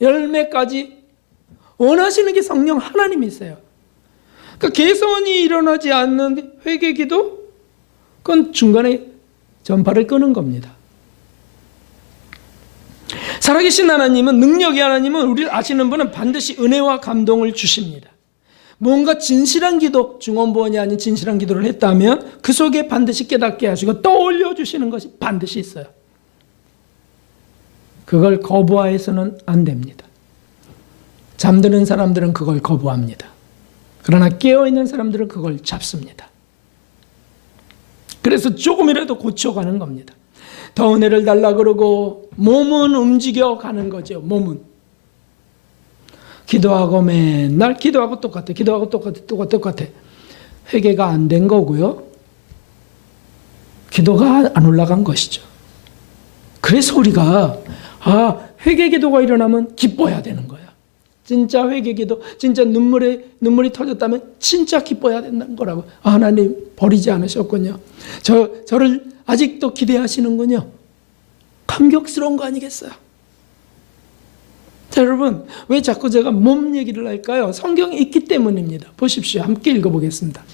열매까지 원하시는 게 성령 하나님이세요. 그러니까 개선이 일어나지 않는 회개기도 그건 중간에 전파를 끄는 겁니다. 살아계신 하나님은, 능력의 하나님은, 우리를 아시는 분은 반드시 은혜와 감동을 주십니다. 뭔가 진실한 기도, 중언부언이 아닌 진실한 기도를 했다면 그 속에 반드시 깨닫게 하시고 떠올려 주시는 것이 반드시 있어요. 그걸 거부해서는 안 됩니다. 잠드는 사람들은 그걸 거부합니다. 그러나 깨어있는 사람들은 그걸 잡습니다. 그래서 조금이라도 고쳐가는 겁니다. 더 은혜를 달라 그러고 몸은 움직여가는 거죠. 몸은. 기도하고 맨날 기도하고 똑같아. 기도하고 똑같아. 회개가 안 된 거고요. 기도가 안 올라간 것이죠. 그래서 우리가 회개 기도가 일어나면 기뻐야 되는 거야. 진짜 회개 기도, 진짜 눈물이 터졌다면 진짜 기뻐야 된다는 거라고. 하나님 버리지 않으셨군요. 저를 아직도 기대하시는군요. 감격스러운 거 아니겠어요? 자, 여러분, 왜 자꾸 제가 몸 얘기를 할까요? 성경이 있기 때문입니다. 보십시오. 함께 읽어보겠습니다.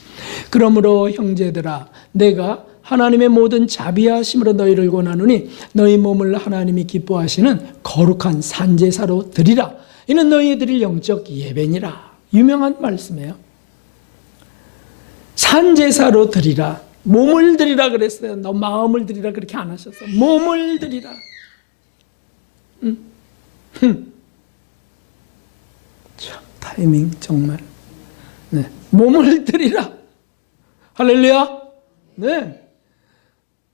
그러므로 형제들아, 내가 하나님의 모든 자비하심으로 너희를 권하노니 너희 몸을 하나님이 기뻐하시는 거룩한 산제사로 드리라. 이는 너희의 드릴 영적 예배니라. 유명한 말씀이에요. 산제사로 드리라. 몸을 드리라 그랬어요. 너 마음을 드리라 그렇게 안 하셨어. 몸을 드리라. 참 타이밍 정말. 네. 몸을 드리라. 할렐루야. 네.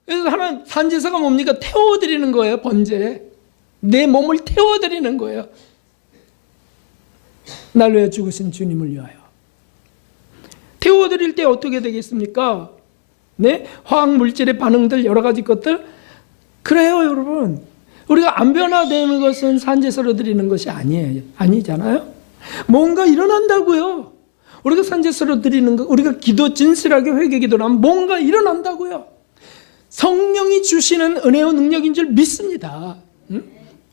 그래서 하나님 산제사가 뭡니까? 태워드리는 거예요. 번제. 내 몸을 태워드리는 거예요. 날 위해 죽으신 주님을 위하여. 태워드릴 때 어떻게 되겠습니까? 네? 화학물질의 반응들 여러 가지 것들. 그래요, 여러분. 우리가 안 변화되는 것은 산제사로 드리는 것이 아니잖아요. 뭔가 일어난다고요. 우리가 산제사로 드리는 거, 우리가 기도 진실하게 회개 기도를 하면 뭔가 일어난다고요. 성령이 주시는 은혜와 능력인 줄 믿습니다.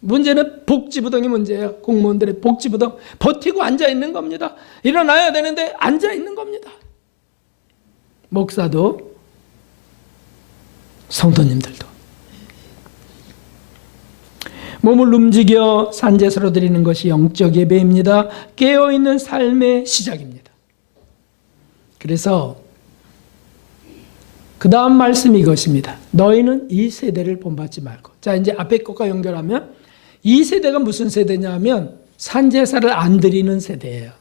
문제는 복지부동이 문제예요. 공무원들의 복지부동. 버티고 앉아있는 겁니다. 일어나야 되는데 앉아있는 겁니다. 목사도 성도님들도. 몸을 움직여 산제사로 드리는 것이 영적 예배입니다. 깨어있는 삶의 시작입니다. 그래서 그 다음 말씀이 이것입니다. 너희는 이 세대를 본받지 말고. 자, 이제 앞에 것과 연결하면 이 세대가 무슨 세대냐 하면 산제사를 안 드리는 세대예요.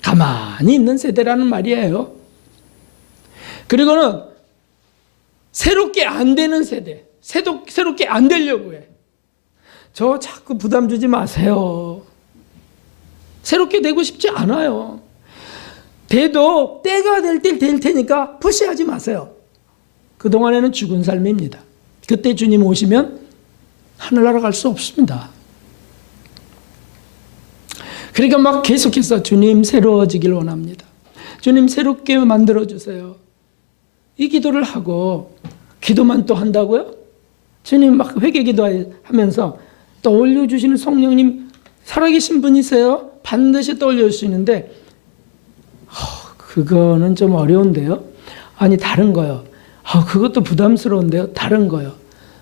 가만히 있는 세대라는 말이에요. 그리고는 새롭게 안 되는 세대. 새롭게 안 되려고 해. 저 자꾸 부담 주지 마세요. 새롭게 되고 싶지 않아요. 돼도 때가 될 때 될 테니까 푸시하지 마세요. 그동안에는 죽은 삶입니다. 그때 주님 오시면 하늘나라 갈 수 없습니다. 그러니까 막 계속해서 주님 새로워지길 원합니다. 주님 새롭게 만들어주세요. 이 기도를 하고 기도만 또 한다고요? 주님 막 회개 기도하면서 떠올려 주시는 성령님 살아계신 분이세요? 반드시 떠올려 주시는데 그거는 좀 어려운데요. 아니 다른 거요. 그것도 부담스러운데요. 다른 거요.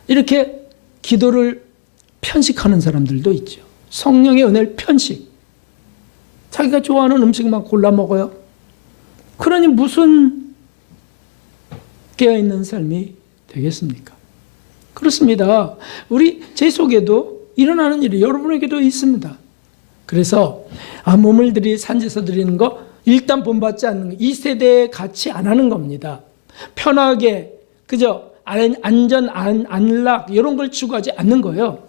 이렇게 기도를 편식하는 사람들도 있죠. 성령의 은혜를 편식. 자기가 좋아하는 음식만 골라 먹어요. 그러니 무슨 깨어있는 삶이 되겠습니까? 그렇습니다. 제 속에도 일어나는 일이 여러분에게도 있습니다. 그래서 몸을 산제사 드리는 거 일단 본받지 않는 거. 이 세대에 같이 안 하는 겁니다. 편하게 그저 안전, 안락 이런 걸 추구하지 않는 거예요.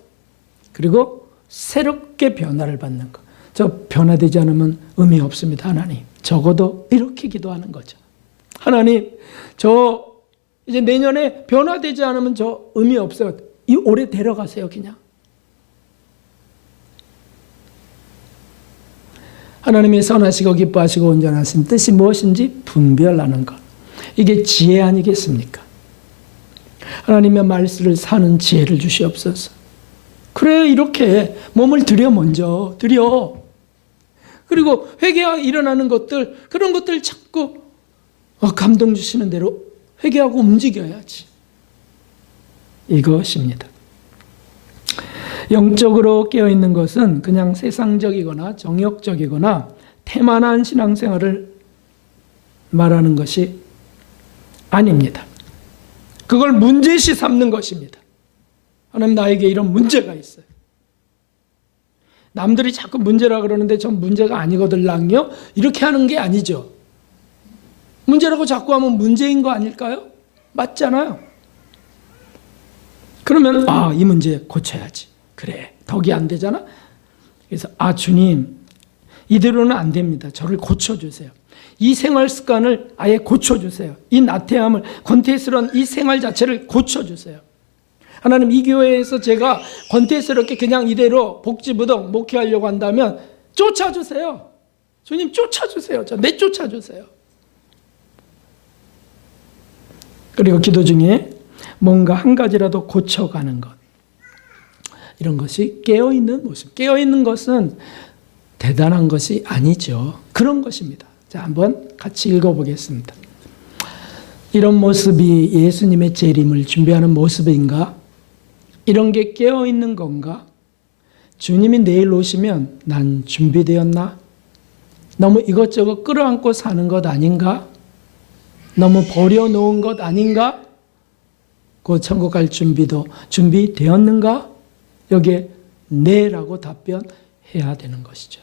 그리고 새롭게 변화를 받는 거. 저 변화되지 않으면 의미 없습니다. 하나님. 적어도 이렇게 기도하는 거죠. 하나님, 저 이제 내년에 변화되지 않으면 저 의미 없어요. 올해 데려가세요, 그냥. 하나님의 선하시고 기뻐하시고 온전하신 뜻이 무엇인지 분별하는 것. 이게 지혜 아니겠습니까? 하나님의 말씀을 사는 지혜를 주시옵소서. 그래, 이렇게 몸을 먼저 드려. 그리고 회개가 일어나는 것들, 그런 것들 자꾸 감동 주시는 대로 회개하고 움직여야지. 이것입니다. 영적으로 깨어있는 것은 그냥 세상적이거나 정욕적이거나 태만한 신앙생활을 말하는 것이 아닙니다. 그걸 문제시 삼는 것입니다. 하나님, 나에게 이런 문제가 있어요. 남들이 자꾸 문제라 그러는데 전 문제가 아니거들랑요. 이렇게 하는 게 아니죠. 문제라고 자꾸 하면 문제인 거 아닐까요? 맞잖아요. 그러면 이 문제 고쳐야지. 그래, 덕이 안 되잖아. 그래서 주님, 이대로는 안 됩니다. 저를 고쳐주세요. 이 생활 습관을 아예 고쳐주세요. 이 나태함을, 권태스러운 이 생활 자체를 고쳐주세요. 하나님, 이 교회에서 제가 권태스럽게 그냥 이대로 복지부동 목회하려고 한다면 쫓아주세요. 주님, 쫓아주세요. 저 내쫓아주세요. 그리고 기도 중에 뭔가 한 가지라도 고쳐가는 것, 이런 것이 깨어있는 모습. 깨어있는 것은 대단한 것이 아니죠. 그런 것입니다. 자, 한번 같이 읽어보겠습니다. 이런 모습이 예수님의 재림을 준비하는 모습인가? 이런 게 깨어있는 건가? 주님이 내일 오시면 난 준비되었나? 너무 이것저것 끌어안고 사는 것 아닌가? 너무 버려놓은 것 아닌가? 그 천국 갈 준비도 준비되었는가? 여기에 네라고 답변해야 되는 것이죠.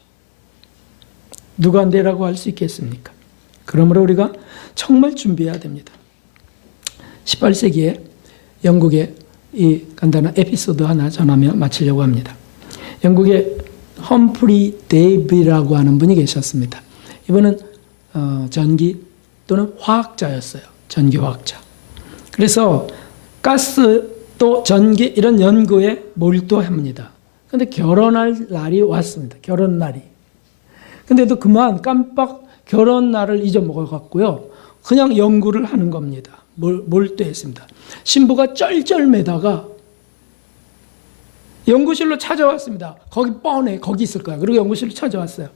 누가 네라고 할 수 있겠습니까? 그러므로 우리가 정말 준비해야 됩니다. 18세기에 영국의 이 간단한 에피소드 하나 전하며 마치려고 합니다. 영국의 험프리 데이비라고 하는 분이 계셨습니다. 이분은 전기 또는 화학자였어요. 전기화학자. 그래서 가스 또 전기 이런 연구에 몰두합니다. 그런데 결혼할 날이 왔습니다. 결혼 날이. 근데도 그만 깜빡 결혼 날을 잊어먹어갖고요. 그냥 연구를 하는 겁니다. 몰두했습니다. 신부가 쩔쩔매다가 연구실로 찾아왔습니다. 거기 뻔해. 거기 있을 거야. 그리고 연구실로 찾아왔어요.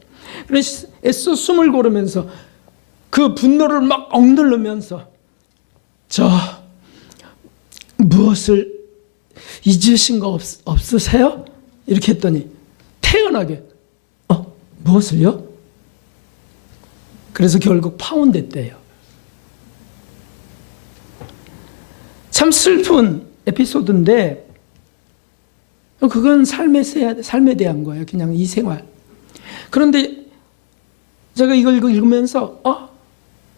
그래서 애써 숨을 고르면서 그 분노를 막 억누르면서 무엇을 잊으신 거 없으세요? 이렇게 했더니 태연하게 무엇을요? 그래서 결국 파혼됐대요. 참 슬픈 에피소드인데 그건 삶에 대한 거예요. 그냥 이 생활. 그런데 제가 이걸 읽으면서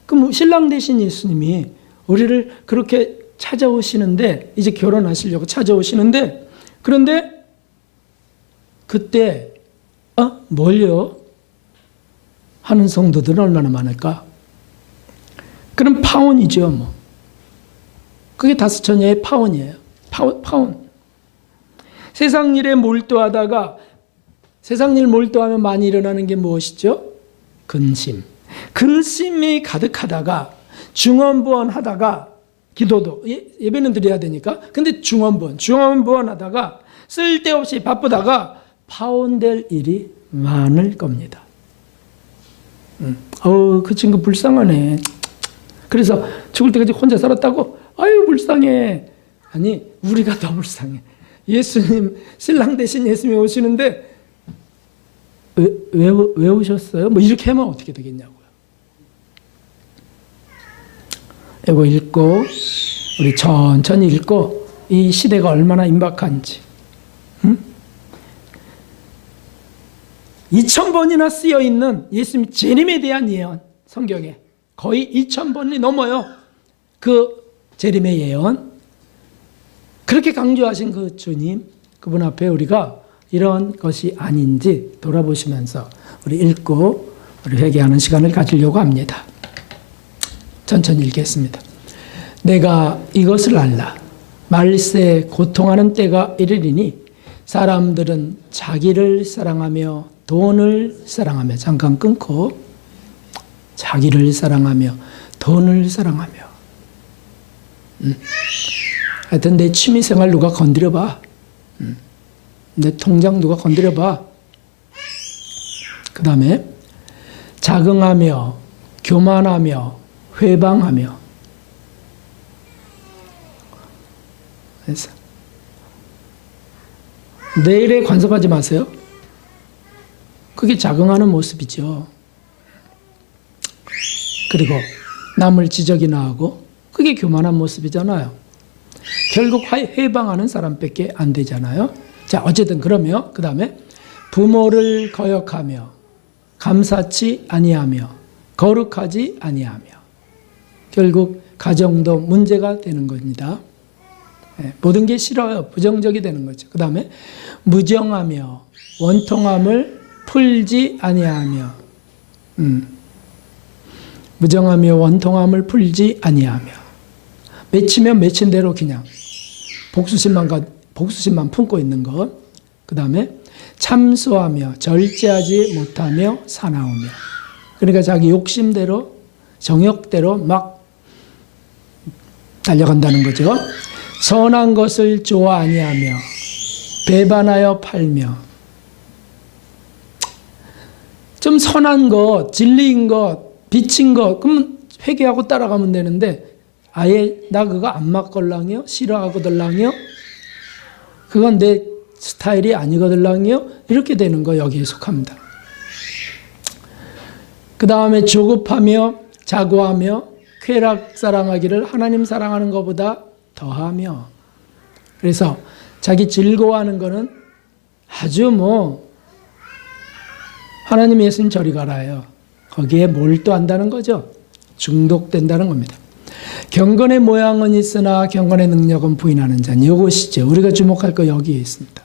그럼 신랑 되신 예수님이 우리를 그렇게 찾아오시는데 이제 결혼하시려고 찾아오시는데 그런데 그때 뭘요? 하는 성도들은 얼마나 많을까? 그럼 파혼이죠. 뭐. 그게 다섯 처녀의 파혼이에요. 파혼. 세상 일에 몰두하다가 세상 일 몰두하면 많이 일어나는 게 무엇이죠? 근심. 근심이 가득하다가 중언부언하다가 기도도 예배는 드려야 되니까 근데 중언부언하다가 쓸데없이 바쁘다가 파혼될 일이 많을 겁니다. 그 친구 불쌍하네. 그래서 죽을 때까지 혼자 살았다고? 아유 불쌍해. 아니 우리가 더 불쌍해. 예수님 신랑 대신 예수님이 오시는데 왜 오셨어요? 뭐 이렇게 하면 어떻게 되겠냐고요. 이거 읽고 우리 천천히 읽고 이 시대가 얼마나 임박한지 2000번이나 쓰여있는 예수님 재림에 대한 예언 성경에 거의 2000번이 넘어요. 그 재림의 예언 그렇게 강조하신 그 주님 그분 앞에 우리가 이런 것이 아닌지 돌아보시면서 우리 읽고 우리 회개하는 시간을 가지려고 합니다. 천천히 읽겠습니다. 내가 이것을 알라. 말세 고통하는 때가 이르리니 사람들은 자기를 사랑하며 돈을 사랑하며 잠깐 끊고 자기를 사랑하며 돈을 사랑하며 하여튼 내 취미생활 누가 건드려봐. 내 통장 누가 건드려봐. 그 다음에 자긍하며 교만하며 회방하며 그래서 내일에 간섭하지 마세요. 그게 자긍하는 모습이죠. 그리고 남을 지적이나 하고 그게 교만한 모습이잖아요. 결국 회방하는 사람밖에 안 되잖아요. 자, 어쨌든 그러면 그 다음에 부모를 거역하며 감사치 아니하며 거룩하지 아니하며 결국 가정도 문제가 되는 겁니다. 모든 게 싫어요. 부정적이 되는 거죠. 그 다음에 무정하며 원통함을 풀지 아니하며, 무정하며 원통함을 풀지 아니하며, 맺히면 맺힌 대로 그냥 복수심만 품고 있는 것. 그 다음에 참소하며 절제하지 못하며 사나우며, 그러니까 자기 욕심대로 정욕대로 막 달려간다는 거죠. 선한 것을 좋아 아니하며 배반하여 팔며, 좀 선한 것, 진리인 것, 빛인 것, 그럼 회개하고 따라가면 되는데 아예 나 그거 안 맞걸랑요, 싫어하거들랑요, 그건 내 스타일이 아니거들랑요, 이렇게 되는 거 여기에 속합니다. 그 다음에 조급하며 자고하며 쾌락 사랑하기를 하나님 사랑하는 것보다 더하며, 그래서 자기 즐거워하는 거는 아주 하나님 예수님 저리 가라요. 거기에 몰두한다는 거죠. 중독된다는 겁니다. 경건의 모양은 있으나 경건의 능력은 부인하는 자니, 이것이죠. 우리가 주목할 거 여기에 있습니다.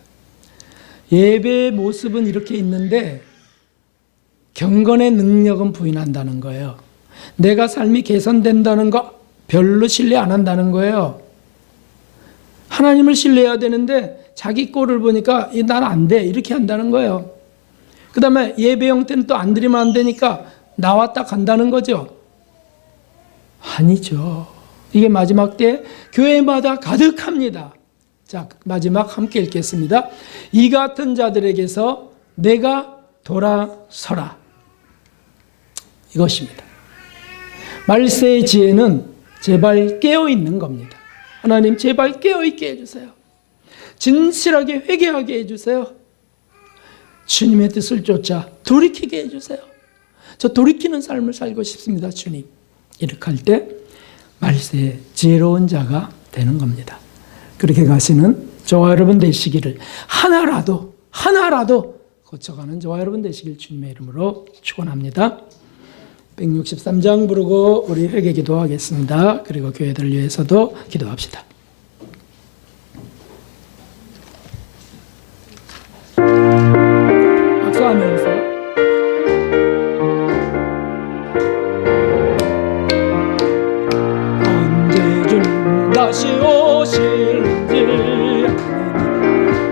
예배의 모습은 이렇게 있는데 경건의 능력은 부인한다는 거예요. 내가 삶이 개선된다는 거 별로 신뢰 안 한다는 거예요. 하나님을 신뢰해야 되는데 자기 꼴을 보니까 난 안 돼, 이렇게 한다는 거예요. 그 다음에 예배 형태는 또 안 드리면 안 되니까 나왔다 간다는 거죠. 아니죠. 이게 마지막 때 교회마다 가득합니다. 자, 마지막 함께 읽겠습니다. 이 같은 자들에게서 내가 돌아서라. 이것입니다. 말세의 지혜는 제발 깨어있는 겁니다. 하나님 제발 깨어있게 해주세요. 진실하게 회개하게 해주세요. 주님의 뜻을 쫓아 돌이키게 해주세요. 저 돌이키는 삶을 살고 싶습니다, 주님. 이렇게 할 때 말세의 지혜로운 자가 되는 겁니다. 그렇게 가시는 저와 여러분 되시기를, 하나라도 고쳐가는 저와 여러분 되시길 주님의 이름으로 축원합니다. 163장 부르고 우리 회개 기도하겠습니다. 그리고 교회들을 위해서도 기도합시다. 박수하면서 언제 주님 다시 오실지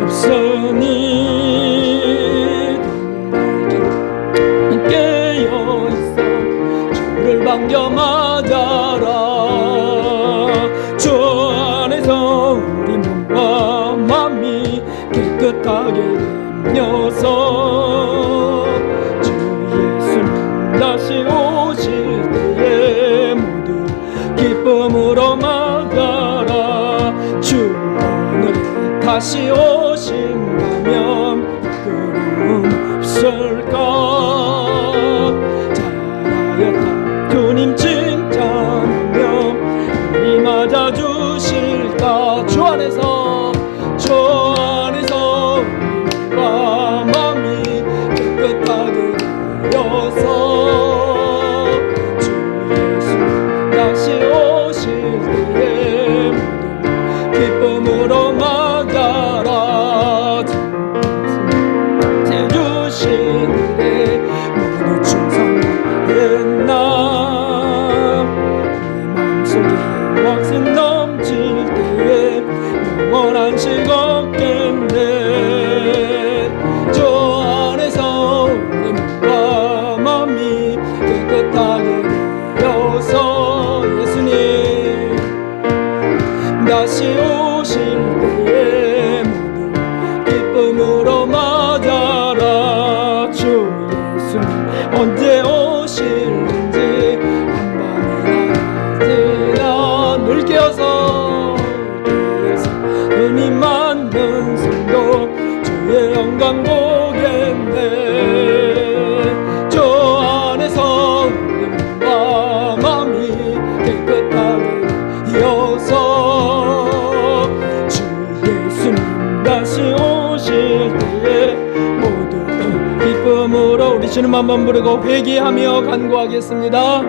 없으니 반겨 맞아라. 주 안에서 우리 몸과 맘이 깨끗하게 되면서 주 예수님 다시 오실 때에 모두 기쁨으로 맞아라. 주 오늘에 다시 오신다면 부끄러움 없을까. 잘하였다 주님 칭찬하며 우리 맞아주실까. 주 안에서 우리와 마음이 깨끗하게 되어서 주 예수 다시 오실 때에 모두 기쁨으로 맞아라. 주신 일에 모두 충성했나. 왁슨 넘칠 때에 영원한 식 없겠네. 주 안에서 우리 몸과 마음이 깨끗하게 되어서 예수님 다시 오실 때에 모두 기쁨으로 맞아라. 주 예수님 언제 오실는지 늘 깨어서 눈이 맞는 순도 주의 영광 보겠네. 주 안에서 우리 몸과 마음이 깨끗하게 되어서 주 예수님 다시 오실 때에 모두 기쁨으로 우리 주님 한번 부르고 회개하며 간구하겠습니다.